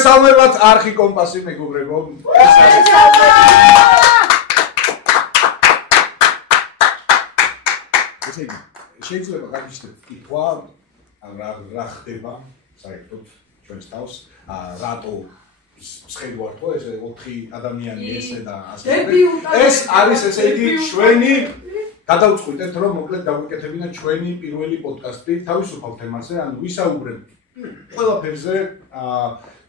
მოგესალმებათ არხი კომპასი მეგობრებო. შეიძლება გაგიჩნდეთ კითხვა რა ხდება საერთოდ ჩვენს თავს რატო მსხელი ვარ ხო ეს 4 ადამიანი ესე და ასე ეს არის ესე იგი ჩვენი გადავწყვიტეთ რომ მოკლედ გავიკეთებინა ჩვენი პირველი პოდკასტი თავისუფალ თემაზე ანუ ვისაუბრებთ ყველაფერზე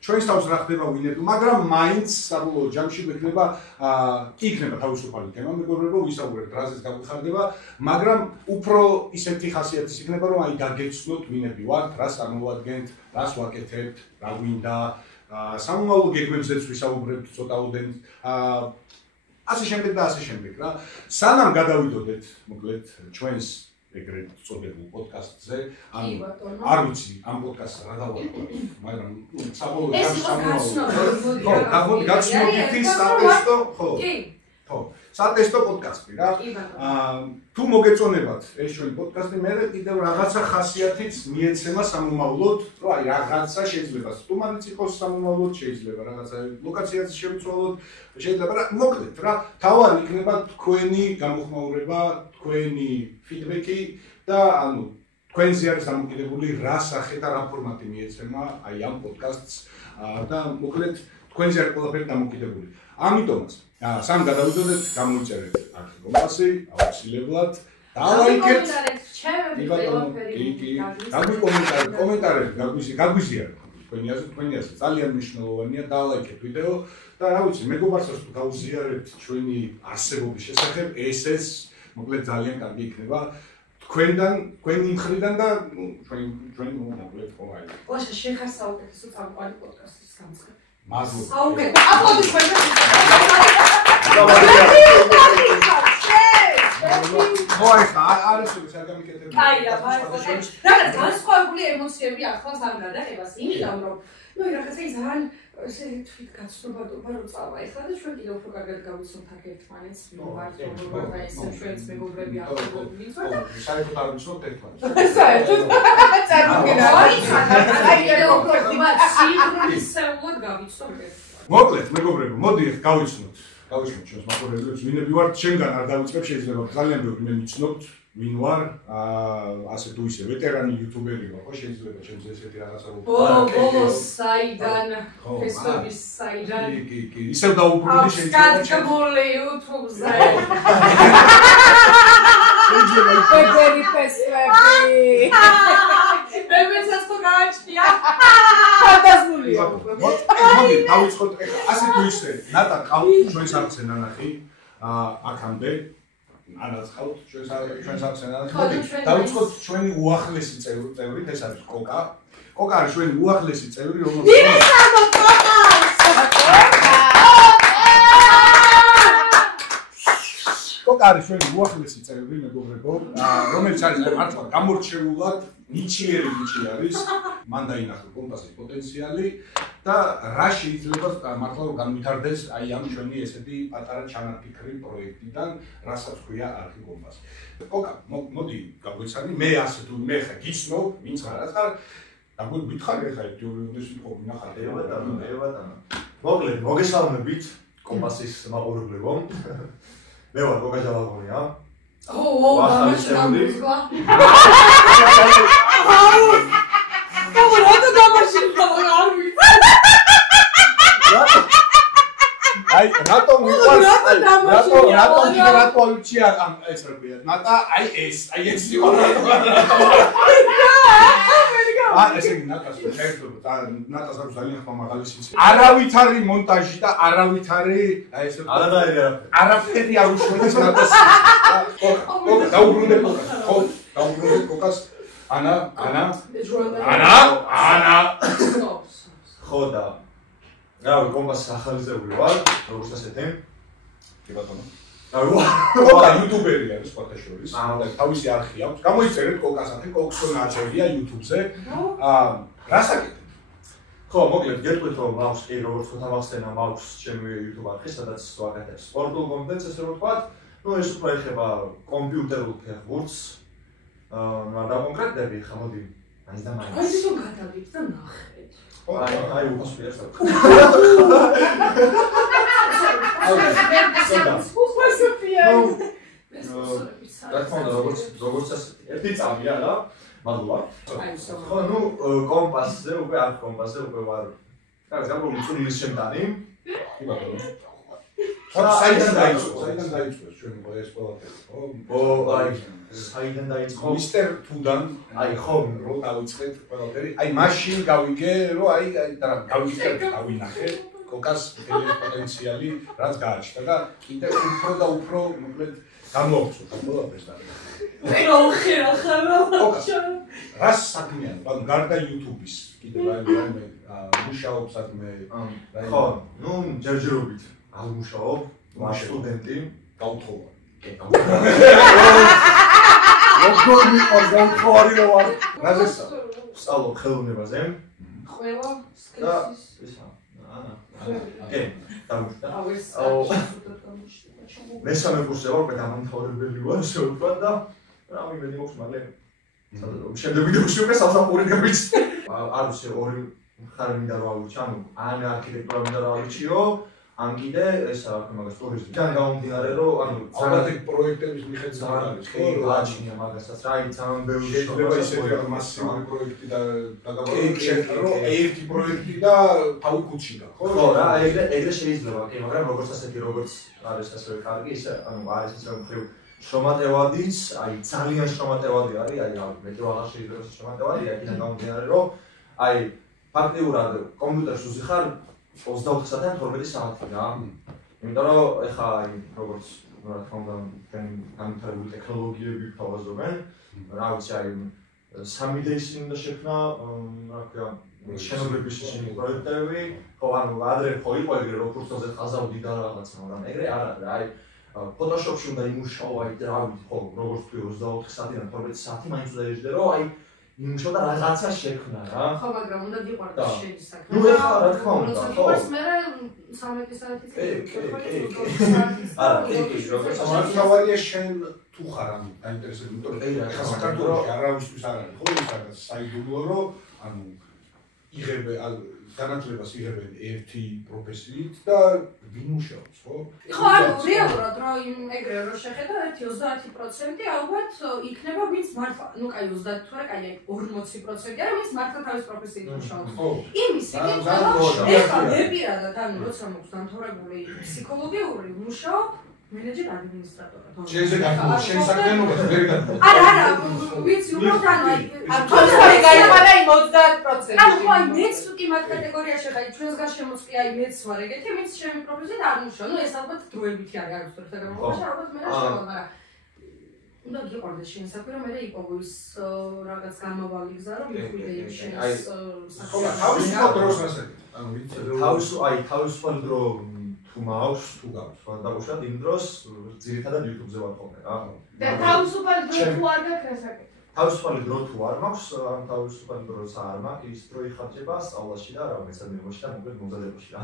ჩვენს თავს რა ხდება ვინებთ მაგრამ მაინც საბოლოო ჯამში გვექნება იქნება თავისუფალი თემა მეგობრებო ვისაუბრებთ რაზეც გავიხარდება მაგრამ უფრო ისეთი ხასიათის იქნება რომ აი გაგეცნოთ ვინები ვართ რას წარმოვადგენთ რას ვაკეთებთ რა გვინდა სამომავლო გეგმებზეც ვისაუბრებთ ცოტაოდენ ასე შემდეგ და ასე შემდეგ რა სანამ გადავიდოდეთ მოკლედ ჩვენს ეგრეთ წოდებულ პოდკასტზე ანუ არ ვიცი ამ პოდკასტს რა დავაყენებ მაგრამ საბოლოო გაცნობითი სატესტო ხო სატესტო პოდკასტი რა თუ მოგეწონებათ ეს ჩვენი პოდკასტი მე კიდევ რაღაცა ხასიათიც მიეცემა სამომავლოდ რომ აი რაღაცა შეიძლება სტუმარიც იყოს სამომავლოდ შეიძლება რაღაცა ლოკაციაც შევიცვალოთ შეიძლება რა მოკლედ რა თავარი იქნება თქვენი გამოხმაურება თქვენი ფიდბექი და ანუ თქვენზე არის დამოკიდებული რა სახე და რა ფორმატი მიეცემა აი ამ პოდკასტს და მოკლედ თქვენზე არის ყველაფერი დამოკიდებული ამიტომაც სამ გადავიდოდეთ გამოიწერეთ არხი კომპასი აუცილებლად დალაიქეთ კომენტარები გაგვიზიარეთ თქვენი აზრი ძალიან მნიშვნელოვანია დალაიქეთ ვიდეო და რა ვიცი მეგობარსაც თუ გაუზიარებთ ჩვენი არსებობის შესახებ ეს მოკლედ ძალიან კარგი იქნება თქვენი მხრიდან და ჩვენი მოკლედ ყოველი ოღონდ შეხარ საუკეთესო წამყვანი პოდკასტის გამწყება მადლობა საუკეთესო აპლოდისმენტები მოი არის საგამიკეთებელი კაია მაგრამ განსხვავებული ემოციები ახლავს ამ გადაღებას იმიტომ რომ ну რაღაცა ის ძალიან ესე თვით გაცნობადობა რომ წავა ეხლა და ჩვენ კიდევ უფრო კარგად გავიცნობთ აქ ერთმანეთს ვართ როგორ ეს ჩვენს მეგობრები ახლობლად ვიცვათ და საერთოდ არ ვიცნობთ ერთმანეთს საერთოდ წარმოგიდგენთ აი უფრო სიგურისეულად გავიცნობთ მოკლედ მეგობრებო მოდი ახ გავიცნოთ ჩვენს მაყურებლებს ვინები ვართ ჩემგან არ დავიწყებ შეიძლება ძალიან ბევრი მე ვიცნობთ ვინ ვარ ასე თუ ისე ვეტერანი იუთუბერი ვარ ხო შეიძლება ჩემს ესეთი რაღაცა ბოლოს საიდან ფესტობის საიდან კი ისევ დაუბრუნდი შეიძლება გული იუთუბზე ბეგერი ფესტები მეცაც თუ გააჩნია ფანტაზმულია მოდი დავიწყოთ ასე თუ ისე ნატა ყავთ ჩვენს არხზე ნანახი აქამდე ანაც ყავთ ჩვენს არხზე ნანახი დავიწყოთ ჩვენი უახლესი წევრით ეს არის კოკა არის ჩვენი უახლესი წევრი რომელიც კოკა არის ჩვენი უახლესი წევრი მეგობრებო რომელიც არის მართლა გამორჩეულად ნიჩიერი არის მან დაინახა კომპასის პოტენციალი და რა შეიძლება მართლა რომ განვითარდეს აი ამ ჩვენი ესეთი პატარა ჩანაფიქრი პროექტიდან რასაც ქვია არხი კომპასი კოკა მოდი გაგვიცანი მე ასე თუ მე ხა გიცნობ ვინც ხარ გითხარი ხა ეს იყო მინახარ ბატონო მოკლედ მოგესალმებით კომპასის მაყურებლებო მე ვარ კოკა ჯავაღონია აი რატომ მიყვარს რატო ვიცია ამ ეს რა ქვია ნატა აი ეს იყო ესე ნატას შეერთება ნატას აქვს ძალიან ხმამაღალი სიცი არავითარი მონტაჟი და არავითარი აი ეს არაფერი არ უშველეს ნატას დაუბრუნდე კოკას ანა ხო და რა კომპასის ახალიზებული ვარ როგორც ასეთი კი ბატონო კოკა იუთუბერი არის სხვათა შორის და თავისი არხი აქვს გამოიწერეთ კოკას არხი კოქსონაჯერია იუთუბზე რას აკეთებ ხო მოკლედ გეტყვით რომ მაქვს კი როგორც თავახსენა მაქვს ჩემი იუთუბ არხი სადაც ვაკეთებ სპორტულ კონტენტს ესე რომ ვთქვათ ну ეს უფრო ეხება კომპიუტერულ ფეხბურთს და კონკრეტები ხა მოდი აი და მაინც აი თუ გადავიდეთ და ნახეთ აი უხსპიეს. რა თქმა უნდა, როგორც ასეთი ერთი წამია რა. მადლობა. ხო, ნუ კომპასზე უკვე არ კომპასზე უკვე ვარ. კარგი, გამოვი წვრილის შემტანი. კი ბატონო. საიდან დაიწყო ჩვენ ეს ყველაფერი, ხო? აი, საიდან დაიწყო? მისტერ თუდან, აი, ხო, რო დავიწყეთ ყველაფერი. აი, მაშინ გავიგე, რომ აი დავინახე კოკას პოტენციალი, რაც გააჩნდა და კიდე უფრო და უფრო მოკლედ გამოვწო ყველაფერს და რას საქმეა? ანუ გარდა YouTube-ის კიდე რაიმე მუშაობ საქმე ხო, ნუ ჯერჯერობით არ მუშაობ, ვარ სტუდენტი, გავთხოვა. როგორ მიყვარს გავთხოვარი რა ვარ? რაზე ვსწავლობ ხელოვნებაზე. ყველა და სკესის ისა. კი, დამუშავდა. მესამე კურსზე ვარ, უკვე დამამთავრებელი ვარ, ასე ვთქვა და რა მიმედი მოხს მალე. შემდეგ ვიდეოში უკვე სამსახური გამიცდი. არ ვიცი, ორი ხარ მინდა რა ავუჩი, ანუ ან არქიტექტურა მინდა რა ავუჩიო, ან კიდე ეს მაგას ტურიზმი. თან გამომდინარე, რომ ანუ ალბათ პროექტების მიხედვით არის, ხო, აჩნია მაგასაც, რა იცი, ამ ბევრი შეიძლება ისეთი მასიური პროექტი და დაგაბოლოს, რომ ერთი პროექტი და თავი კუჩი და ხო? ხო, რა, ეგრე შეიძლება, კი, მაგრამ როგორც ასეთი, როგორც არის ასევე კარგი, ისე ანუ არის ისე მხრივ შრომატევადიც, აი ძალიან შრომატევადი არის, აი რა, მე თუ აღარ შეიძლება შრომატევადი, აქედან გამომდინარე, რომ აი ფაქტიურად კომპიუტერს უზიხარ 24 საათი 12 საათი რა. იმიტომ რომ ეხა აი როგორც რა თქმა უნდა განვითარებული ტექნოლოგიები გვთავაზობენ, რა ვიცი აი 3D უნდა შექმნა, რა ქვია, შენობების ისინი პროექტები, ხო ანუ ადრე ხო იყო ეგრე რომ კურსზე ხაზავდი და რაღაცა, მაგრამ ეგრე არ არის, აი Photoshop-ში უნდა იმუშაო, აი რა ვიცი, ხო როგორც თქვი 24 საათიდან 12 საათი მაინც უნდა ეждდე, რომ აი იმუშაო და რაღაცა შექმნა რა. ხო, მაგრამ უნდა გიყვარდეს შენი საქმე. ნუ ეხლა რა თქმა უნდა, ხო. მე 13 საათით არა, კი, როგორც სამართალია შენ თუ ხარ ამ დაინტერესებული, იმიტომ რომ ეხლა საქართველოში არავისთვის არ არის, ხო, ის საიდუმლო, რომ ანუ იღებენ განათლებას იღებენ ერთი პროფესიით და ვინ მუშაობს, ხო? ხო, ანუ რეალურად რომ ეგრე რომ შეხედა 30% ალბათ იქნება ვინც მართლა, ნუ კაი 30 თუ არა, კაი 40% არა, ვინც მართლა თავის პროფესიით მუშაობს. იმის იგი ეხლა მე პირადად ანუ როცა მოქვს დამთავრებული ფსიქოლოგიური მუშაობ მენეჯერ ადმინისტრატორად. შენზე გაგმო, შენ საქმიანობას ვერ გაგმო. არა, ვიცი, უბრალოდ ანუ აი თორე გაიყარა იმ 30%. ანუ ხო, აი მეც კი მათ კატეგორიაში ხარ, ჩვენსგან შემოწყი აი მეც ვარ ეგეთი, ვინც ჩემი პროფესიით არ მუშაობ. ნუ ეს ალბათ დროებითი არის, არ ვიცი, რა გამოგოჩა, ალბათ მე რა შევა, მაგრამ უნდა გიყვარდეს შენ საქმე, რომ მე იყო ის რაღაც გამავალი გზა, რომ მიხვიდე იმ შენს საქმეს. თავისუფალ დროს ასეთი. ანუ ვიცი, თავისუფალ დრო თუ მაქვს, თუ გაქვს, გადაგუშვათ იმ დროს ძირითადად YouTube-ზე ვარ ხოლმე რა. და თავისუფალი დრო თუ არ გაქვს რასაკეთებ? თავისუფალი დრო თუ არ მაქვს, ან თავისუფალი დროც არ მაქვს, ის დრო იხარჯება სწავლაში და რა მეცადინებაში და მოკლედ მომზადებაში რა.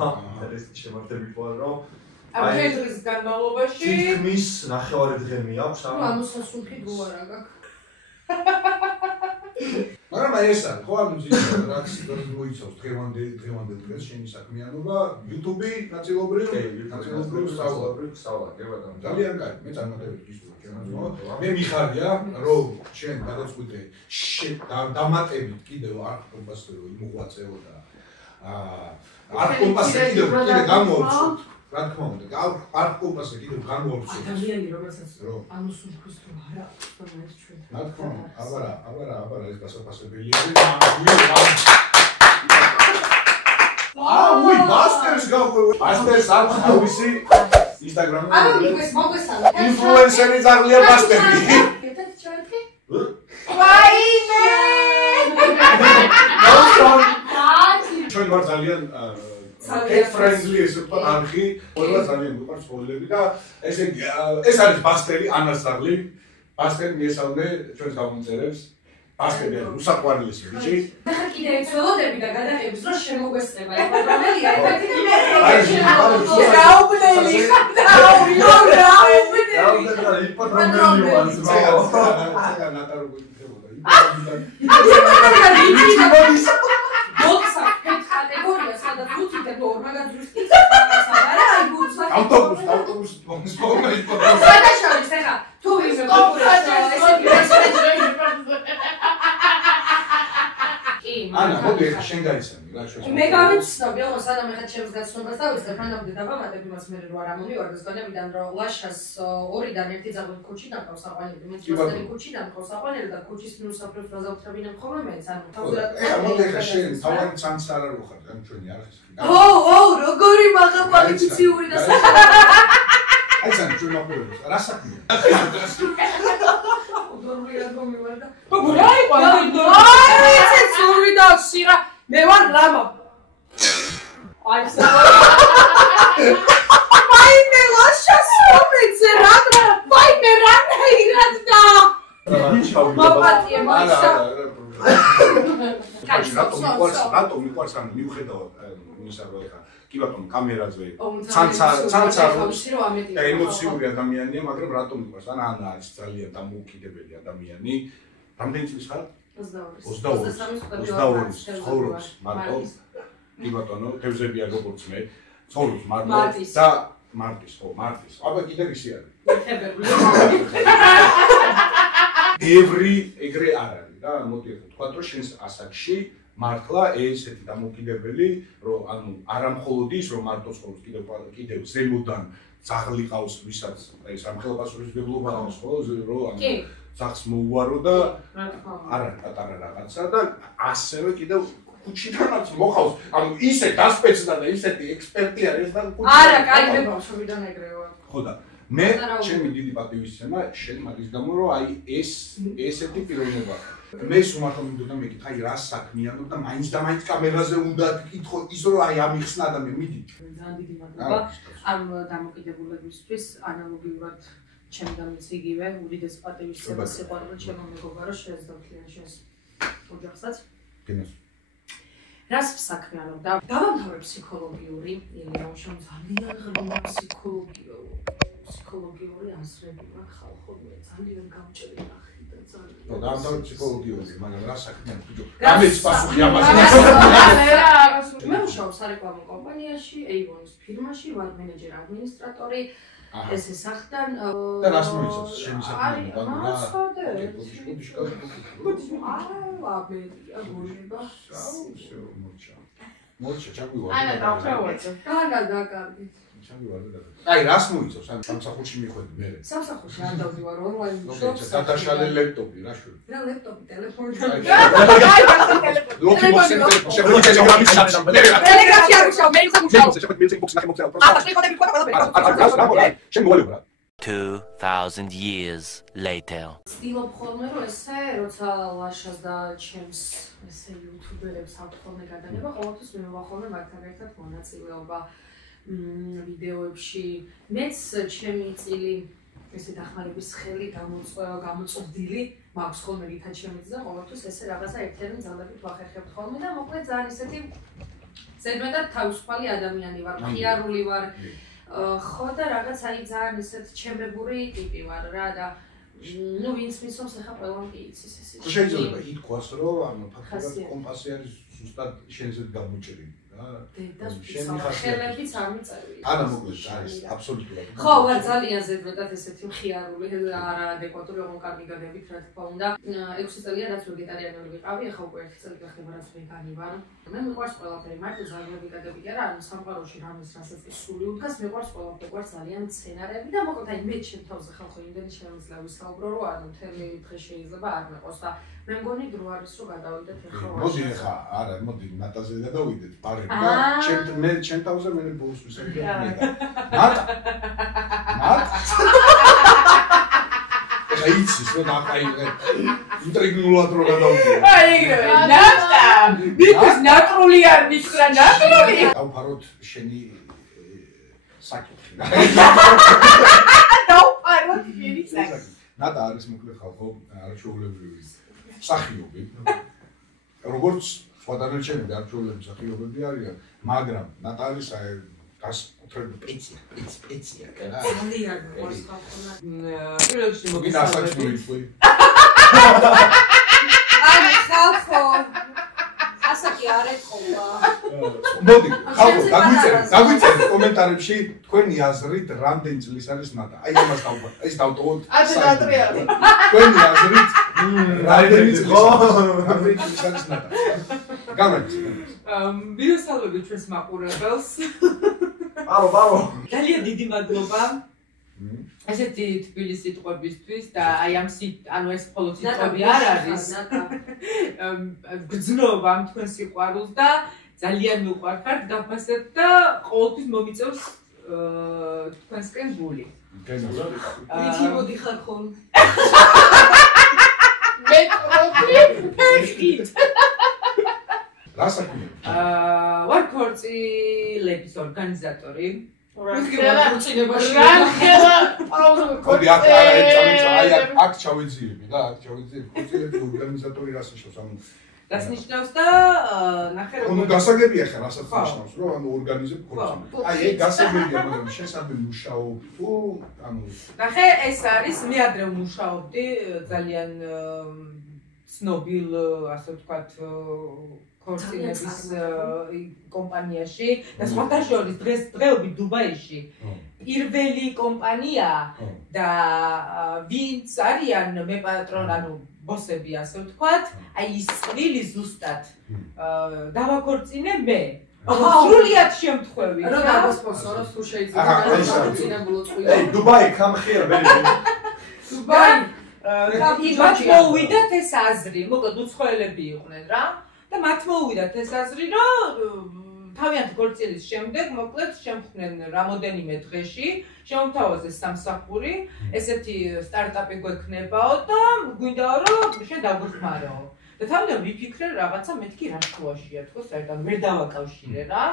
ეს შემართებით ვარ, რომ ამ დღის განმავლობაში თითქმის 9 დღე მიაქვს, ანუ ამოსასუნთქი დრო არ გაქვს. მაგრამ აი ეს არის, ხო, ანუ რაც მოიცავს დღევანდელ დღეს შენი საქმიანობა, YouTube-ი ნაწილობრივ სწავლა, კი ბატონო. ძალიან კარგი, მე წარმატებით გისურვებ ჩემო. მე მიხარია, რომ შენ გადაწყვიტე დამატებით კიდევ არ კომპასზე იმოღვაწეო და არ კომპასზე კიდევ გამოვწოთ. რა თქმა უნდა, არ კომპასზე კიდევ გამოვწოთ. ადამიანი რომელსაც ამოსუნთქვის თუ არა, ეს ჩვენ. რა თქმა უნდა, აბარა ეს გასაფასებელია. უი, მასტერს გაყვე. მასტერს აქვს თავისი Instagram-ი. ანუ ის მოგესალმე. ინფლუენსერი ზარლია მასტერი. ერთად ჩავეთქი? ვაიმე! ჩვენ ვარ ძალიან friendly ეს უფრო არხი, ყველა ძალიან მიყვარს სპოილერები და ესე იგი ეს არის მასტერი ანას ზარლი. მასტერი მიესალმე ჩვენს გამომწერებს. მასტერი არის უსაყვარლესი ბიჭი. და კიდე ეს ველოდები და გადაღების დროს შემოგვესწრება. ეხლა რომელია? ეხლა მართებო ორმა გაძვრის არა აი გულსა ავტობუსი სადაშორის ეხა თუ ვინმე ანა მოდი ეხა შენ გაიცანი რა შენ მე გავიცნობი ოღონდ სანამ ეხა ჩემს გაცნობას დავიწყებ მანამდე დავამატებ იმას მე რა არ მომივარდეს განებიდან რომ ლაშას ორიდან ერთი ძაღლი ქუჩიდან ყავს აყვანილი მე ძველი ქუჩიდან ყავს აყვანილი და ქუჩის ნუსაფრებს გაზავთრებინებ ხოლმე მეც ანუ თავზურად ეხა მოდი ეხა შენ თავარი ცანც არ ვუხარ ან ჩვენი არხის როგორი მაღალ კვალიფიციური და აი ცან ჩვენ მოგებებს რა საქმეა მე ვარ ლამა. აი მე ლაშას მომეცე რა მე რანაირად და მაპატიე მაშა რატო მიყვარს ან მიუხედავად იმისა რომ ეხა კი ბატონო კამერაზე ცანცა ემოციური ადამიანია მაგრამ რატო მიყვარს ან ანა არის ძალიან დამოუკიდებელი ადამიანი რამდენი წლის ხარ 22 ცხოვრობს მარტო კი ბატონო თევზებია როგორც მე ცხოვრობს მარტო და მარტის აბა კიდე ისი არის ბევრი ეგრე არ არის და მოდი ვთქვა რომ შენს ასაკში მართლა ესეთი დამოუკიდებელი რომ ანუ არა მხოლოდ ის რომ მარტო ცხოვრობს კიდევ ზემოდან ძაღლი ყავს ვისაც ეს სამხელფასურისმგებლობა ყავს ხო რომ ანუ ძაღლს მოუარო და არა პატარა რაღაცა და ასევე კიდევ ქუჩიდანაც მოყავს ანუ ისე დასპეცდა და ისეთი ექსპერტი არის და არა კაი მე ბავშვიდან ეგრევა ხო და მე ჩემი დიდი პატივისცემა შენ მაგის გამო რომ აი ესეთი პიროვნება მე სუმარხო მინდოდა მეკითხა აი რა საქმიანო და მაინც და მაინც კამერაზე უნდა გკითხო ის რომ აი ამიხსნა ადამიანი მიდი ძალიან დიდი მადლობა ამ დამოკიდებულებისთვის ანალოგიურად ჩემგანაც იგივე უდიდეს პატივისცემა სიყვარული ჩემო მეგობარო შეეძლოთ შენს ოჯახსაც გენოს რას საქმიანობ და დავამთავრებ ფსიქოლოგიური ილეონში ძალიან ღრმა ფსიქოლოგიური აზრები მაქვს ხალხობრივ ძალიან გამჭრელი ნახი და ძალიან დავამთავრებ ფსიქოლოგიური მაგრამ რა საქმეა ბიჭო გამეც პასუხი ამაზე მე ვშავ სარეკლამო კომპანიაში ეივონის ფირმაში ვარ მენეჯერი ადმინისტრატორი ესე სახთან და რას მოიცავს შენი საქმე მოიცა ჩაგვივა ანა დავხევოდი დაკარგი აი რას მოიცავს ან სამსახურში მიხვედი მე სამსახურში არ დავდივარ ონლაინ შოპს გადაშალე ლეპტოპი რა შვი რა ლეპტოპი ტელეფონი ტელეგრაფი არ ვუშავ მე შემოვალებრა 2000 years later. Stilo ხოლმე რომ ესე როცა ლაშას და ჩემს ესე იუთუბერებს აქვს ხოლმე გადანება ყოველთვის მე მოვახოლმე მაგთან ერთად მონაწილეობა ვიდეოებში მეც ჩემი წილი ესე დახმარების ხელი გამოწვდილი მაქვს ხოლმე რითაც შემიძლია და ყოველთვის ესე რაღაცა ერთიანი ძალებით ვახერხებთ ხოლმე და მოკლედ ძალიან ისეთი ზედმეტად თავისუფალი ადამიანი ვარ, ხიარული ვარ ხო და რაღაც აი ძალიან ისეთ ჩემებური ტიპი ვარ რა და ну ვინც მისვამს ახლა ყველამ კი იცის ეს ის შეიძლება ითქვას რომ ანუ ფაქტობრივად კომპასი არის ზუსტად შენზე გამოჭრილი და ხელებიც არ მიწევია ანა მოკლედ არის აბსოლუტურად ხო ვარ ძალიან ზედმეტად ესეთი მხიარული არაადეკვატური ოღონდ კარგი გაგებით რა თქმა უნდა 6 წელია რაც ვეგეტარიანული ვიყავი ახლა უკვე 1 წელი გახდება რაც ვეგანი ვარ მე მიყვარს ყველაფერი მარტო ზარგლები გადაგები არა ანუ სამყაროში რამის რასაც ის სული უდგას მიყვარს ყველაფერი ძალიან მცენარეები და მოკლედ აი მე ჩემ თავზე ხალხო იმდენი შემიძლია ვისაუბრო რომ ანუ თემი დღე შეიძლება არ მეყოს და მე მგონი დრო არის რომ გადავიდეთ ახლა მოდი ახლა არა მოდი ნატაზე გადავიდეთ ბარები და ჩემ თავზე მე ბოლოს ვისაუბრებ მე და აი იცის რომ აი ინტრიგულად რო გადავიდეთ აი ეგრევე ნატა მითხეს ნატრული არ მითხრა ნატრული დავფაროთ შენი საკითხი დავფაროთ შენი საკითხი ნატა არის მოკლედ ხალხო არჩეულებრივი მსახიობი როგორც სხვა დანარჩენები არჩეულებრივი მსახიობები არიან მაგრამ ნატა არის გასაკუთრებული პეცია რა ძალიან მოყავს ხალხონა პირველში მოგინახავს აი ხალხო ასაკი არ ეთხოვა. მოდი, ხალხო, დაგვიწერეთ კომენტარებში თქვენი აზრით რამდენი წლის არის ნატა. აი ამას დავყვა. ეს დავტოვოთ. ადრეატრიალი. თქვენი აზრით რამდენი წლის არის ნატა. გამარჯობა. ვირუსალები ჩვენს მაყურებელს. პარო. ძალიან დიდი მადლობა. ესეთი თბილი სიტყვებისთვის და აი ამ ანუ ეს მხოლოდ სიტყვები არ არის. გრძნობა ამ თქვენ სიყვარულს და ძალიან მიყვარხართ გაფასებთ და ყოველთვის მომიწევს თქვენსკენ გული. ვითი მოდიხარ ხოლმე. მეტროფით. რა საქმეა? ვარ ქორწილების ორგანიზატორი. რუწინებაში. მოდი აქ ჩავიძიები და აქ ჩავიძიები. ქორწილების ორგანიზატორი რას ნიშნავს? ანუ რას ნიშნავს და ნახე ანუ გასაგებია ხა რასაც ნიშნავს, რომ ანუ ორგანიზებ ქორწილებს. აი ეგ გასაგებია, მაგრამ შესაძლოა მუშაობ თუ ანუ ნახე ეს არის მე ადრე მუშაობდი ძალიან ცნობილ ასე ვთქვათ ქორწილების კომპანიაში და სხვათა შორის დღეობით დუბაიში პირველი კომპანია და ვინც არიან მე პატრონ ანუ ბოსები ასე ვთქვათ აი ის წვილი ზუსტად დავაქორწინე მე სრულიად შემთხვევით რა დაგასპონსოროს თუ შეიძლება ქორწინებულო წვილი დუბაი გამხია ბერი დუბაი მათ მოვიდათ ეს აზრი მოკლედ უცხოელები იყვნენ რა და მათ მოვიდათ ეს აზრი რომ თავიანთ ქორწილის შემდეგ მოკლედ შემხდნენ რამოდენიმე დღეში შემოთავაზეს სამსახური ესეთი სტარტაპი გვექნებაო და გვინდაო რომ შენ დაგვეხმარაო და თავიდან ვიფიქრე რაღაცა მეთქი რა შუაშია თქო საერთოდ ვერ დავაკავშირე რა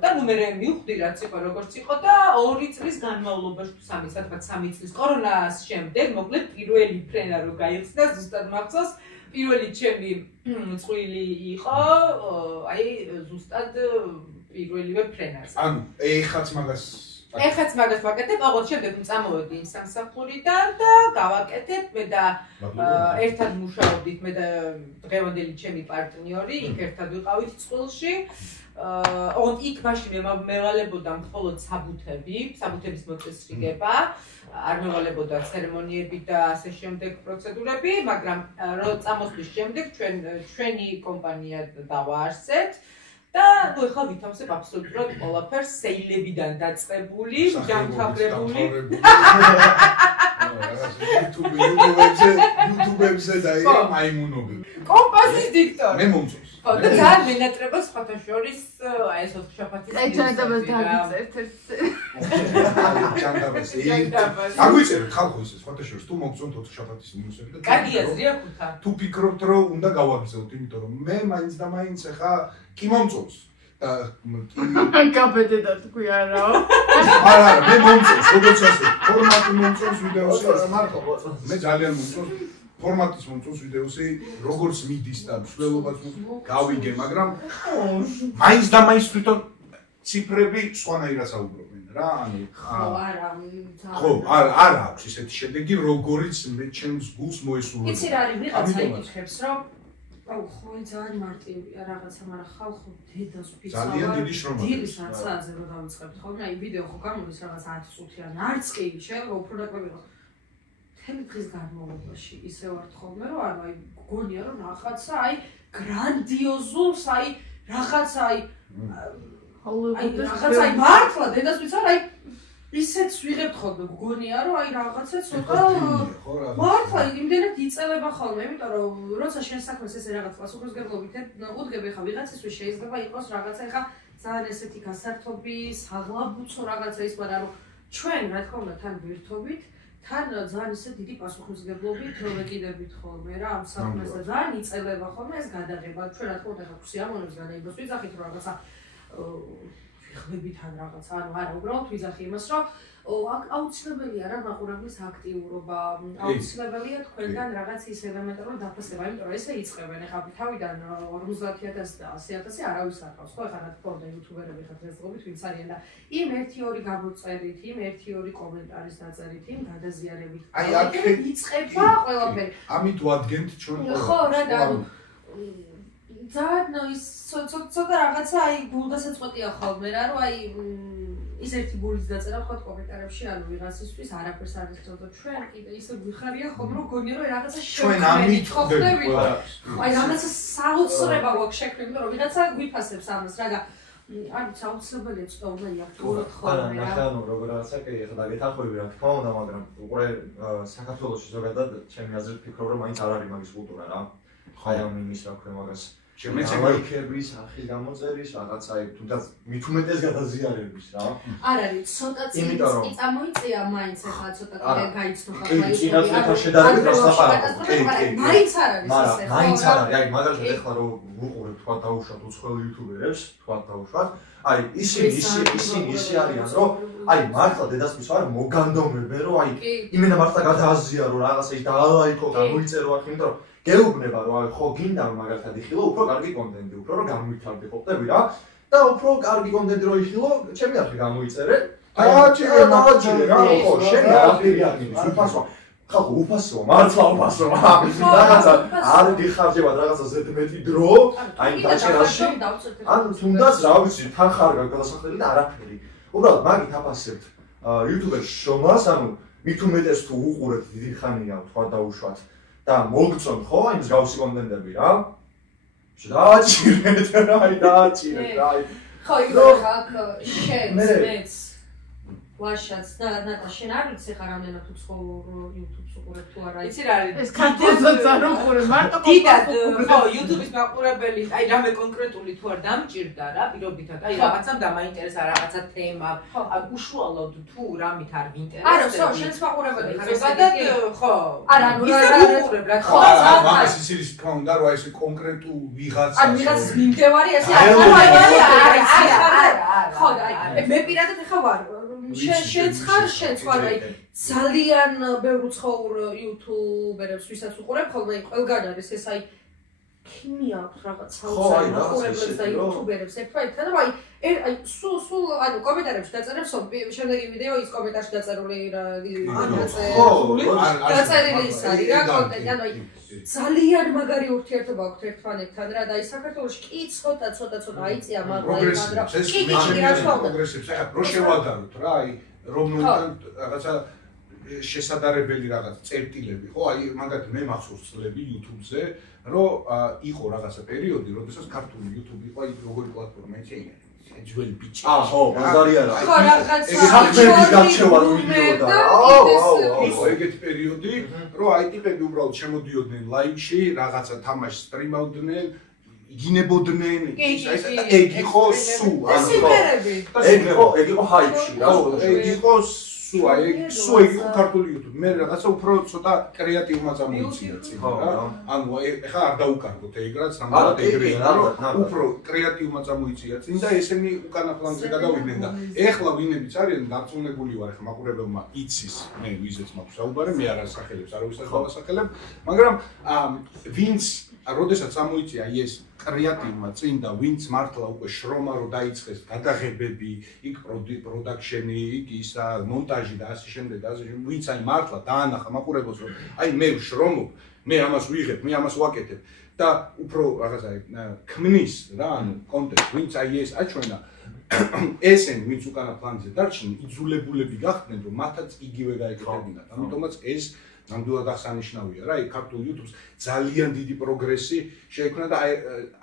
და ნუ მე მივხვდი რაც იყო როგორც იყო და 2 წლის განმავლობაში თუ 3 სადღაც 3 წლის კორონას შემდეგ მოკლედ პირველი ფრენა რო გაიხსნა ზუსტად მახსოვს პირველი ჩემი წვილი იყო აი ზუსტად პირველივე ფრენაზე ანუ ეხაც მაგას ვაკეთებ, ოღონდ შემდეგ წამოვედი სამსახურიდან და გავაკეთებ მე და ერთად მუშაობდით მე და დღევანდელი ჩემი პარტნიორი, იქ ერთად ვიყავით წყვილში. ოღონდ იქ მაშინ მევალებოდა მხოლოდ საბუთების მოწესრიგება, არ მევალებოდა ცერემონიები და ასე შემდეგ პროცედურები, მაგრამ რო წამოსვლის შემდეგ ჩვენი კომპანია დავაარსეთ. და ნუ ეხლა ვითავსებ აბსოლუტურად ყველაფერს სეილებიდან დაწყებული, დამთავრებული. YouTube-ებზე და მაიმუნობი. კომპასის დიქტორი. მე მომწონს. ხო, და ძალიან მენატრება სხვათა შორის აი ეს ოთხშაბათის ეჭანდაბას დაგიწერთ ერთ. ეჭანდაბას. აგვიწერეთ ხალხო ისე სხვათა შორის თუ მოგწონთ ოთხშაბათის ნიუსები და კარგი აზრია ხუთა. თუ ფიქრობთ რომ უნდა გავაგზავნოთ, იმიტომ რომ მე მაინც და მაინც ახლა კი მომწონს. კაპედე და თქვი არაო. არა, მე მომწონს, როგორც ასე. ფორმატი მომწონს ვიდეოსი, მარტო. მე ძალიან მომწონს. ფორმატიც მომწონს ვიდეოსი, როგორც მიდის და მსვლელობაც გავიგე, მაგრამ მაინც და მაინც თვითონ ციფრები სხვანაირად საუბრობენ რა, ანუ ხო, არა აქვს ისეთი შედეგი, როგორიც მე ჩემს გულს მოესურვება. იცი რა არის, ვიღაცა იკითხებს, რომ აუ ხო ძალიან მარტივია რაღაცა, მაგრამ ხალხო დედას ვფიცავ. ძალიან დიდი შრომა. დილის 9 საათზე რო დავიწყებთ ხოლმე, აი ვიდეო ხო გამოდის რაღაც 10 წუთიან, არც კი შეიძლება უფრო დაკლები ხო. თემი დღის განმავლობაში ისე ვარ ხოლმე, რომ აი გონია რომ რაღაცა აი გრანდიოზულს აი რაღაცა აი რაღაცა აი მართლა დედას ვფიცავ, აი ისეც ვიღებთ ხოლმე გონია რომ აი რაღაცა ცოტა მართლა იმდენად იწელება ხოლმე, იმიტომ რომ როცა შენ საქმეს ესე რაღაც პასუხისმგებლობით უდგები ხა ვიღაცისთვის შეიძლება იყოს რაღაცა ხა ძალიან ესეთი გასართობი, საღლაბუცო რაღაცა ის, მაგრამ რომ ჩვენ რა თქმა უნდა თან ვირთობით, თან ძალიან ისე დიდი პასუხისმგებლობით ვეკიდებით ხოლმე რა ამ საქმეს და ძალიან იწელება ხოლმე ეს გადაღება. ჩვენ რა თქმა უნდა ხა სიამოვნებს განაიგოს ვიძახით რომ რაღაცა ხმებიდან რაღაცა, ანუ არა, უბრალოდ ვიძახი იმას, რომ აუცილებელია რა მაყურებლის აქტიურობა, აუცილებელია თქვენგან რაღაც ის ელემენტი რომ დაფასება, იმიტომ რომ ესე იწყებენ, ეხლა თავიდან 50,000 და 100,000 არავის არ ყავს, ხო, ეხლა რა თქმა უნდა იუთუბერები ხართ დღესდღეობით ვინც არიან და იმ 1-2 გამოწერით, იმ 1-2 კომენტარის დაწერით, იმ გადაზიარებით. აი აქ იწყება ყველაფერი. ამით ვადგენთ ჩვენ ხო, რა და ძალიან ის ცოტა რაღაცა აი გულდასაწყვეტია ხოლმე რა რომ აი ის ერთი გულიც დაწერა ხო კომენტარებში ანუ ვიღაცისთვის არაფერს არ იცოდა და ჩვენ კიდე ისე გვიხარია ხოლმე რომ გონია რომ რაღაცა შექმნით ხვდები აი რაღაცა საოცრება გვაქვს შექმნილი რომ ვიღაცა გვიფასებს ამას რა და არ ვიცი აუცილებელია ცოტა უნდა იაქტიუროთ ხოლმე რა არა ნახე ანუ როგორ რაღაცა კი ეხლა დაგეთანხმები რა თქმა უნდა მაგრამ უკვე საქართველოში ზოგადად ჩემი აზრით ფიქრობ რომ მაინც არ არის მაგის კულტურა რა აი ამ იმის რა ქვია მაგას ლაიქების ახის გამოწერის რაღაცა თუნდაც მით უმეტეს გადაზიარების რა არ არის ცოტა წინი წამოიწია მაინც ახლა ცოტა კიდე გაიცნო ხალხი კი წინასწარ შედარებით რას ლაპარაკობ მაინც არ არის ესე ხო მაინც არ არის აი მაგალითად ეხლა რომ ვუყურებ თქვა დაუშვათ უცხოელ იუთუბერებს თქვა დაუშვათ აი ისინი არიან რომ აი მართლა დედასთვის არ მოგანდომებენ რომ აი იმენა მართლა გადააზიარო რაღაცა ის დაალაიქო გამოიწერო აქ იმიტომ რომ გეუბნება რომ აი ხო გინდა რომ მაგალითად იხილო უფრო კარგი კონტენტი უფრო რომ გამვითარდე ყოფდები რა და უფრო კარგი კონტენტი რო იხილო ჩემი არხი გამოიწერე დააჭირე რა ხო შენ არაფერი არ მინდა უფასო ხალხო უფასო მართლა უფასო რაღაცა არ გიხარჯება რაღაცა ზედმეტი დრო აი დაჭერაში ანუ თუნდაც რა ვიცი თან ხარ გადასახლები და არაფერი უბრალოდ მაგით აფასებთ იუთუბერს შრომას ანუ მით უმეტეს თუ უყურებთ დიდი ხანია თქვა დაუშვათ და მოგწონთ ხო აი მსგავსი კონტენტები რა დააჭირეთ რა აი დააჭირეთ რა აი ხო იგივე ხალხ შენს ვაშაც და ნატა შენ არ ვიცი ხარ რამდენად უცხო YouTube-ს უყურებ თუ არა იცი რა არის ეს ქართულსაც არ უყურებ მარტო დიდად ხო YouTube-ის მაყურებელი აი რამე კონკრეტული თუ არ დამჭირდა რა პირობითად აი რაღაცამ დამაინტერესა რაღაცა თემა აი უშუალოდ თუ რამით არ ვინტერესდება არა ხო შენს მაყურებელი ხარ ზოგადად ხო არა ნუ ისე უყურებ რა ხო მაგას ისიც თქვა უნდა რომ აი ესე კონკრეტულ ვიღაცას ან ვიღაცას მიმდევარი ესე არა ხო აი მე პირადად ხა ვარ შენც ხარ აი ძალიან ბევრ უცხოურ იუთუბერებს ვისაც უყურებ ხოლმე ყველგან არის ეს აი ქიმია აქვს რაღაც საოცარი უყურებლებს და იუთუბერებს ერთმანეთთან და აი სულ ანუ კომენტარებში დაწერებს შემდეგი ვიდეო ის კომენტარში დაწერული რა დაწერილი ის არის რა კონტენტი ანუ აი ძალიან მაგარი ურთიერთობა აქვს ერთმანეთთან რა და აი საქართველოში კი ცოტა აიწია მაგრამ კი რა თქმა უნდა პროგრესებს ახლა რო შევადაროთ რა აი რომ რაღაცა შესაძლებელი რაღაც წერტილები ხო აი მაგათ მე მახსოვს წლები YouTube-ზე რომ იყო რაღაცა პერიოდი როდესაც ქართული YouTube იყო აი როგორი პლატფორმა შეიძლება ძველი ბიჭი ხო მაგარი არა ხო რაღაცა საქმეების გარჩევა რომ ვიდეოდა იყო ეგეთი პერიოდი რომ აი ტიპები უბრალოდ შემოდიოდნენ ლაივში რაღაცა თამაშს სტრიმავდნენ იგინებოდნენ ეგ იყო სუ ეგ იყო ჰაიპში რა ეგ იყო სუ ეგ იყო ქართული YouTube მე რაღაცა უფრო ცოტა კრეატიულმა წამოიწია წინ რა ანუ ეხლა არ დაუკარგოთ ეგრაც ამბობთ ეგრეა რომ უფრო კრეატიულმა წამოიწია წინ და ესენი უკანა პლანზე გადავიდნენ და ეხლა ვინებიც არიან დარწმუნებული ვარ ეხლა მაყურებელმა იცის მე ვიზეც მაქვს საუბარი მე არ ასახელებს არ ვისაც დავასახელებ მაგრამ ვინც როდესაც წამოიწია ეს კრეატივმა წინ და ვინც მართლა უკვე შრომა რო დაიწყეს გადაღებები, იქ პროდაქშენი, იქ ისა მონტაჟი და ასე შემდეგ და ასე ვინც აი მართლა დაანახა მაყურებელს რომ აი მე ვშრომობ, მე ამას ვიღებ, მე ამას ვაკეთებ და უფრო რაღაცა ქმნის რა ანუ კონტენტს ვინც აი ეს აჩვენა ესენ ვინც უკანა პლანზე დარჩნენ იძულებულები გახდნენ რომ მათაც იგივე გაეკეთებინათ ამიტომაც ეს ნამდვილად აღსანიშნავია რა აი ქართულ YouTube-ს ძალიან დიდი პროგრესი შეექმნა და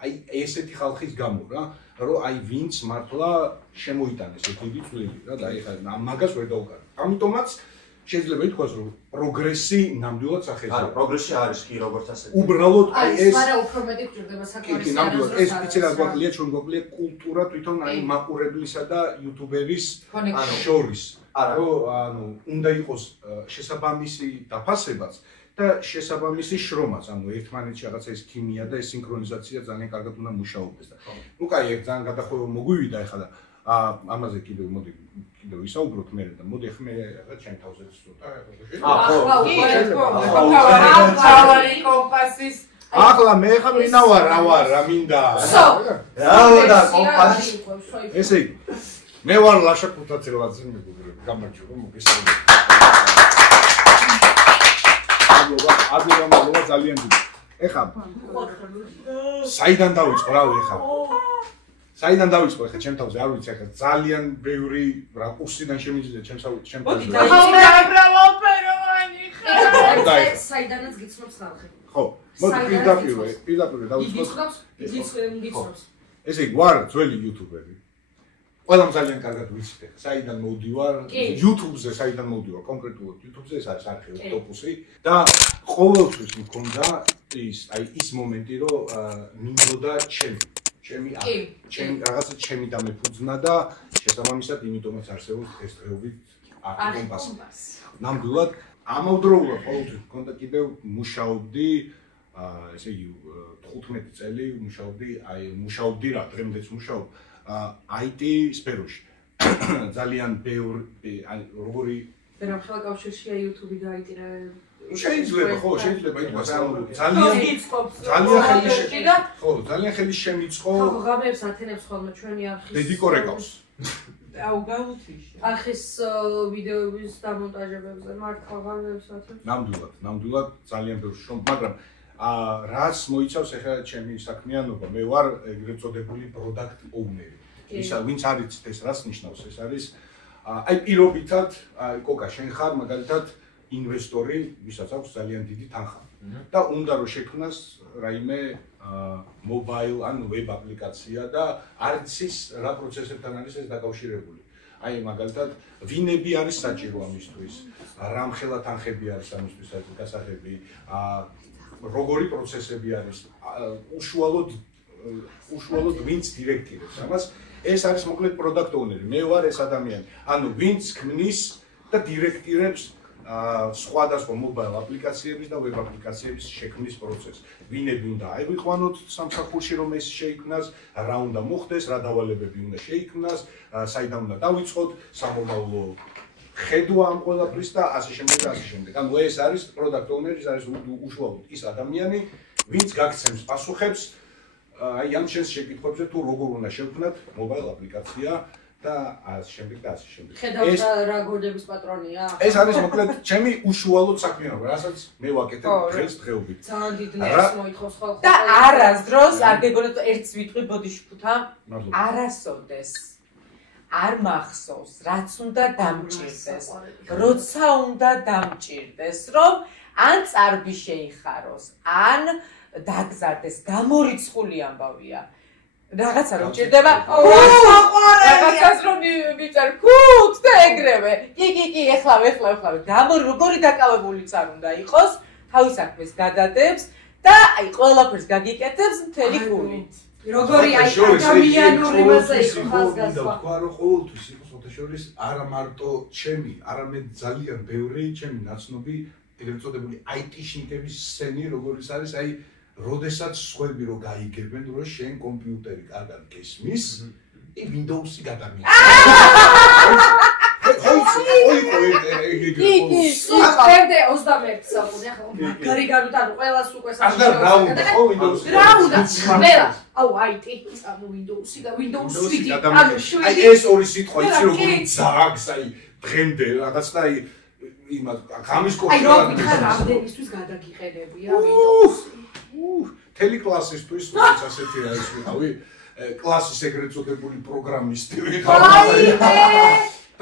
აი ესეთი ხალხის გამო რა რომ აი ვინც მართლა შემოიტანეს ეს დიდი წვლილი რა და აი ხა მაგას ვერ დაუკარგავ. ამიტომაც შეიძლება ითქვას რომ პროგრესი ნამდვილად სახეზე. არა, პროგრესი არის კი როგორც ასეთი. უბრალოდ აი ეს არა უფრო მეტი გრძდება საკმარისი ნამდვილად ეს ვიცი რა გვაკლია ჩვენ გვაკლია კულტურა თვითონ აი მაყურებლისა და იუთუბერის შორის. ანუ უნდა იყოს შესაბამისი დაფასებაც და შესაბამისი შრომაც, ანუ ერთმანეთში რაღაცა ეს ქიმია და ეს სინქრონიზაცია ძალიან კარგად უნდა მუშაობდეს და ნუ კაი ეგ ძალიან გადახვევა მოგვივიდა ახლა და ამაზე კიდევ მოდი კიდევ ვისაუბროთ მე და მოდი ახლა მე რაღაც ჩემ თავზე ცოტა ახლა მე ხა მინდა ვარ რა ვარ რა მინდა რა და კომპანიის ესე იგი მე ვარ ლაშა ქუთათელაძე მეგობრები გამარჯობა მოგესალმებით. აბა ძალიან დიდი. ეხლა საიდან დავიწყო რავი ეხლა საიდან დავიწყო ეხლა ჩემ თავზე არ ვიცი ეხლა ძალიან ბევრი რაკურსიდან შემიძლია ჩემს თავზე საიდანაც გიცნობს ხალხი ხო მოდი პირდაპირ დავიწყოთ გიცნობს ესე იგი ვარ ძველი იუთუბერი ყველამ ძალიან კარგად ვიცით ეხლა საიდან მოვდივარ YouTube-ზე საიდან მოვდივარ კონკრეტულად YouTube-ზე ეს არის არქივი ტოპუსი და ყოველთვის მქონდა ის მომენტი რომ მინდოდა ჩემი რაღაცა ჩემი დამეფუძნა და შესაბამისად იმიტომაც არსებობს ეს დღეობით არქონბასი ნამდვილად ამავდროულად ყოველთვის მქონდა კიდევ მუშაობდი ესე იგი 15 წელი მუშაობდი რა დღემდეც მუშაობ IT სფეროში ძალიან ბევრი როგორი ვერაფერ კავშირშია YouTube და IT რა შეიძლება ხო შეიძლება ითქვას ძალიან ხელი შემიწყო ხო ღამეებს ათენებს ხოლმე ჩვენი არხის დედიკო რეკავს აუ გავუთიშე არხის ვიდეოების დამონტაჟებებზე მართლა ღამეებს ათენებს ნამდვილად ძალიან ბევრი შრომ მაგრამ რაც მოიცავს ახლა ჩემი საქმიანობა მე ვარ ეგრეთ წოდებული product owner ისა ვინც არის ეს რას ნიშნავს ეს არის აი პირობითად კოკა შენ ხარ მაგალითად ინვესტორი ვისაც აქვს ძალიან დიდი თანხა და უნდა რომ შექმნას რაიმე mobile ან web აპლიკაცია და არც ის რა პროცესებთან არის ეს დაკავშირებული აი მაგალითად ვინები არის საჭირო ამისთვის რამხელა თანხები არის ამისთვის გასაღები როგორი პროცესები არის უშუალოდ ვინც დირექტირებს ამას ეს არის მოკლედ product owner მე ვარ ეს ადამიანი ანუ ვინც ქმნის და დირექტირებს სხვადასხვა mobile აპლიკაციების და web აპლიკაციების შექმნის პროცესს ვინები უნდა აიყვანოთ სამსახურში რომ ეს შეიქმნას რა უნდა მოხდეს რა დავალებები უნდა შეიქმნას საიდან უნდა დავიწყოთ სამომავლო ხედვა ამ ყველაფრის და ასე შემდეგ ანუ ეს არის product owner ეს არის უშუალოდ ის ადამიანი ვინც გაგცემს პასუხებს აი ამ შენს შეკითხვებზე თუ როგორ უნდა შევქმნათ mobile აპლიკაცია და ასე შემდეგ ხედავთ რა გონების პატრონია ეს არის მოკლედ ჩემი უშუალოდ საქმიანობა რასაც მე ვაკეთებ დღესდღეობით ძალიან დიდ ნერვს მოითხოვს ხო და არასდროს არ გეგონოთ ერთს ვიტყვი ბოდიშფუთა არასოდეს არ მახსოვს რაც უნდა დამჭირდეს როცა უნდა დამჭირდეს რომ ან წარბი შეიხაროს ან დაგზარდეს გამორიცხული ამბავია რაღაცა რომ ჭირდება რაღაცას რომ მიწარ ქუთ და ეგრევე კი ეხლავე როგორი დაკავებულიც არ უნდა იყოს თავის საქმეს გადადებს და აი ყველაფერს გაგიკეთებს მთელი გულით როგორი აი ადამიანური მასა იყო ხალხსგასვა თქვა რომ ყოველთვის იყოს ფოტოშორის არა მარტო ჩემი არამედ ძალიან ბევრი ჩემი ნაცნობი ეგრეთ წოდებული IT-შნიკების სცენი როგორიც არის აი როდესაც სხვები რო გაიგებენ რომ შენ კომპიუტერი კარგად გესმის и Windows-ი გადამიღე. ფერდე 21 საფუნე ახლა მაგარი განუთან ყველას უკვე Windows-ი. რა უნდა? ყველა. აუ IT, წამო Windows-ი და Windows 7. ანუ აი ეს ორი სიტყვა იცი როგორი ძაგს აი დღემდე რაღაცა აი იმას გამის კოშკი. აი რა ვიქარ რამდენისთვის გადაგიყენებია Windows-ი. თელი კლასისთვის ვინც ასეთი არის ვიყავი კლასის ეგრეთ წოდებული პროგრამისტი ვიყავი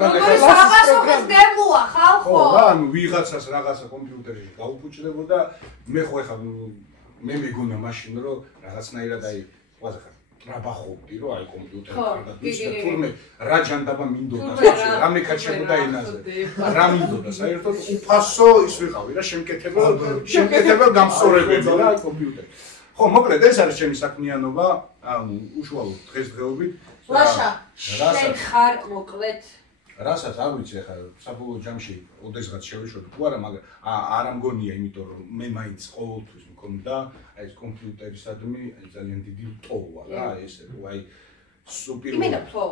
როგორი საპასუხოს გემოა ხალხო რა ანუ ვიღაცას რაღაცა კომპიუტერში გაუფუჭდებოდა მე ხო ეხა მე მეგონა მაშინ რომ რაღაცნაირად აი ყავაზე ხარ ტრაბახობდი რომ აი კომპიუტერი კარგად ვიცი და თურმე რა ჯანდაბა მინდოდა რამე კაჩებოდა ენაზე რა მინდოდა საერთოდ უფასო ის ვიყავი რა შემკეთებელ გამსწორებელია რა კომპიუტერი ხო მოკლედ ეს არის ჩემი საქმიანობა ანუ უშუალოდ დღესდღეობით ლაშა შენ ხარ მოკლედ რასაც არ ვიცი ახლა საბოლოო ჯამში ოდესღაც შევეშოთ თუ არა მაგრამ არ ამგონია იმიტომ რომ მე მაინც ყოველთვის მქონდა აი ეს კომპიუტერისადმი ძალიან დიდი ტოვა რა ესე რომ აი სუპერ იმენა ფლო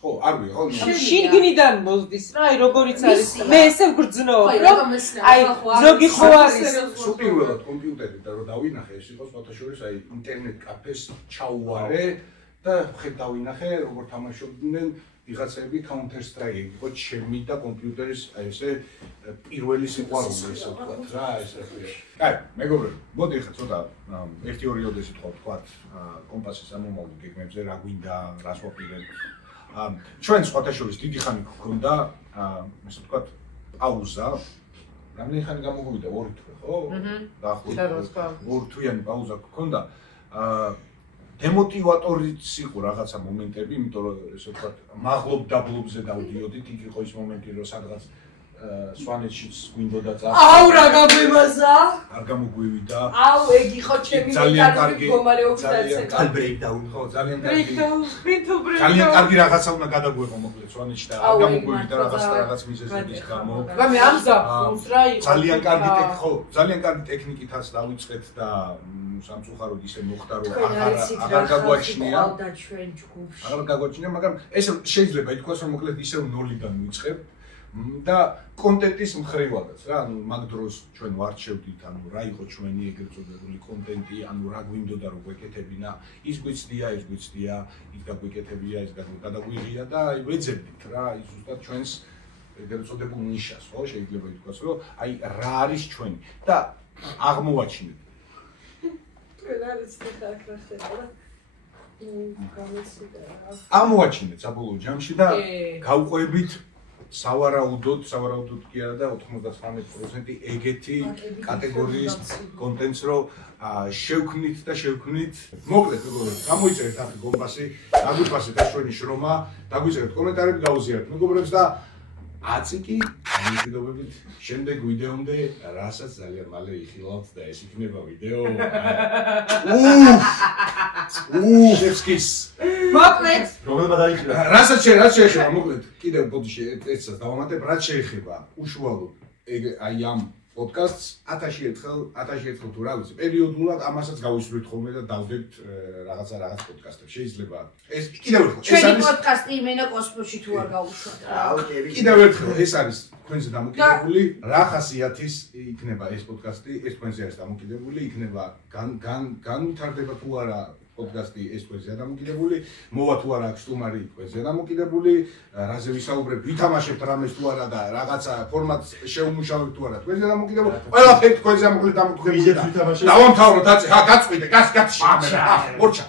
ხო არ ვიყო შიგნიდან მოსდის რა აი როგორიც არის მე ესე ვგრძნობ რომ აი ზოგი ხო არის სუპერულად კომპიუტერი და რომ დავინახე ეს იყოს ფოტოშოპის აი ინტერნეტ კაფეს ჩაუვარე და ხე დავინახე როგორ თამაშობდნენ ვიღაცები Counter Strike იყო ჩემი და კომპიუტერის ესე პირველი სიყვარული ესე ვთქვათ რა ესე. აი, მეგობრებო, მოდი ხა ცოტა 1-2 ოდესი თქვათ კომპასის ამომავლო გეგმებზე რა გვინდა, რას ვაპირებთ. ჩვენ სხვათა შორის დიდი ხანი გქონდა ესე ვთქვათ პაუზა. რამდენი ხანი გამოგვივიდა 2 თვე, ხო? დაახლოებით 2 თვიანი პაუზა გქონდა. დემოტივატორიც იყო რაღაცა მომენტები, იმიტომ რომ ესე ვთქვათ, მაღლობ დაბლობზე დავდიოდით, იქ იყო ის მომენტი, რომ სადღაც სვანეთშიც გვინდოდა წა. აუ რა გაგვიმაზა? არ გამოგვივიდა. აუ ეგ იყო ჩემი მეტალური მდგომარეობის ძალიან ბრეიკდაუნი ხო, ძალიან კარგი. ბრეიკდაუნ, mental breakdown. ძალიან კარგი რაღაცა უნდა გადაგვეყო მოკლედ სვანეთში და არ გამოგვივიდა რაღაც მიზეზების გამო. მე ამზაფხულს რა იყო. ძალიან კარგი ხო, ძალიან კარგი ტექნიკითაც დავიწყეთ და სამწუხაროდ ისე მოხდა რომ აღარ გაგვაჩნია. აღარ გაგვაჩნია, მაგრამ ეს შეიძლება ითქვას რომ მოკლედ ისე ნოლიდან ვიწყებ. და კონტენტის მხრივადაც რა, ანუ მაგ დროს ჩვენ ვარჩევდით, ანუ რა იყო ჩვენი ეგრეთ წოდებული კონტენტი, ანუ რა გვინდოდა რომ გვეკეთებინა, ის გვიცდია, ის გაგვიკეთებია, ის გადაგვიღია და აი ვეძებდით რა, ის ზუსტად ჩვენს ეგრეთ წოდებულ ნიშას, ხო, შეიძლება ითქვას, რომ აი რა არის ჩვენი და აღმოვაჩინეთ. თქვენ არის ხარ ხარ აღმოვაჩინეთ საბოლოო ჯამში და გავყვებით სავარაუდოდ კი არა და 99% ეგეთი კატეგორიის კონტენტს რო შევქმნით და შევქმნით. მოკლედ მეგობრებო, გამოიწერეთ ახლა კომპასი, დაგვიფასეთ ეს ჩვენი შრომა, დაგვიწერეთ კომენტარები, გავუზიარეთ მეგობრებს და აწიკი გამიგდობებით შემდეგ ვიდეომდე, რასაც ძალიან მალე იხილავთ და ეს იქნება ვიდეო. შევსკის მოკლედ პრობლემა დაიჭირა. რასაც შეეხება მოკლედ კიდევ ბოდიში ერთსაც დავამატებ, რაც შეეხება უშუალოდ აი ამ პოდკასტს 1000 ერთხელ თუ რა ვიცი, პერიოდულად ამასაც გავისვრით ხოლმე და დავდებთ რაღაც პოდკასტებს. შეიძლება ეს კიდევ ერთხელ ეს არის ჩვენი პოდკასტი იმენა კოსმოსში თუ არ გავუშვათ. კიდევ ერთხელ ეს არის თქვენზე დამოკიდებული, რა ხასიათის იქნება ეს პოდკასტი, ეს თქვენზე არის დამოკიდებული, იქნება განვითარდება თუ არა პოდკასტი ეს თქვენზეა დამოკიდებული, მოვა თუ არა სტუმარი თქვენზეა დამოკიდებული, რაზე ვისაუბრებ, ვითამაშებთ რამეს თუ არა და რაღაცა ფორმატს შევმუშავებთ თუ არა თქვენზეა დამოკიდებული, ყველაფერი თქვენზეა დამოკიდებული. დავამთავროთ აწი, გაწყვიდე, გასში. მორჩა.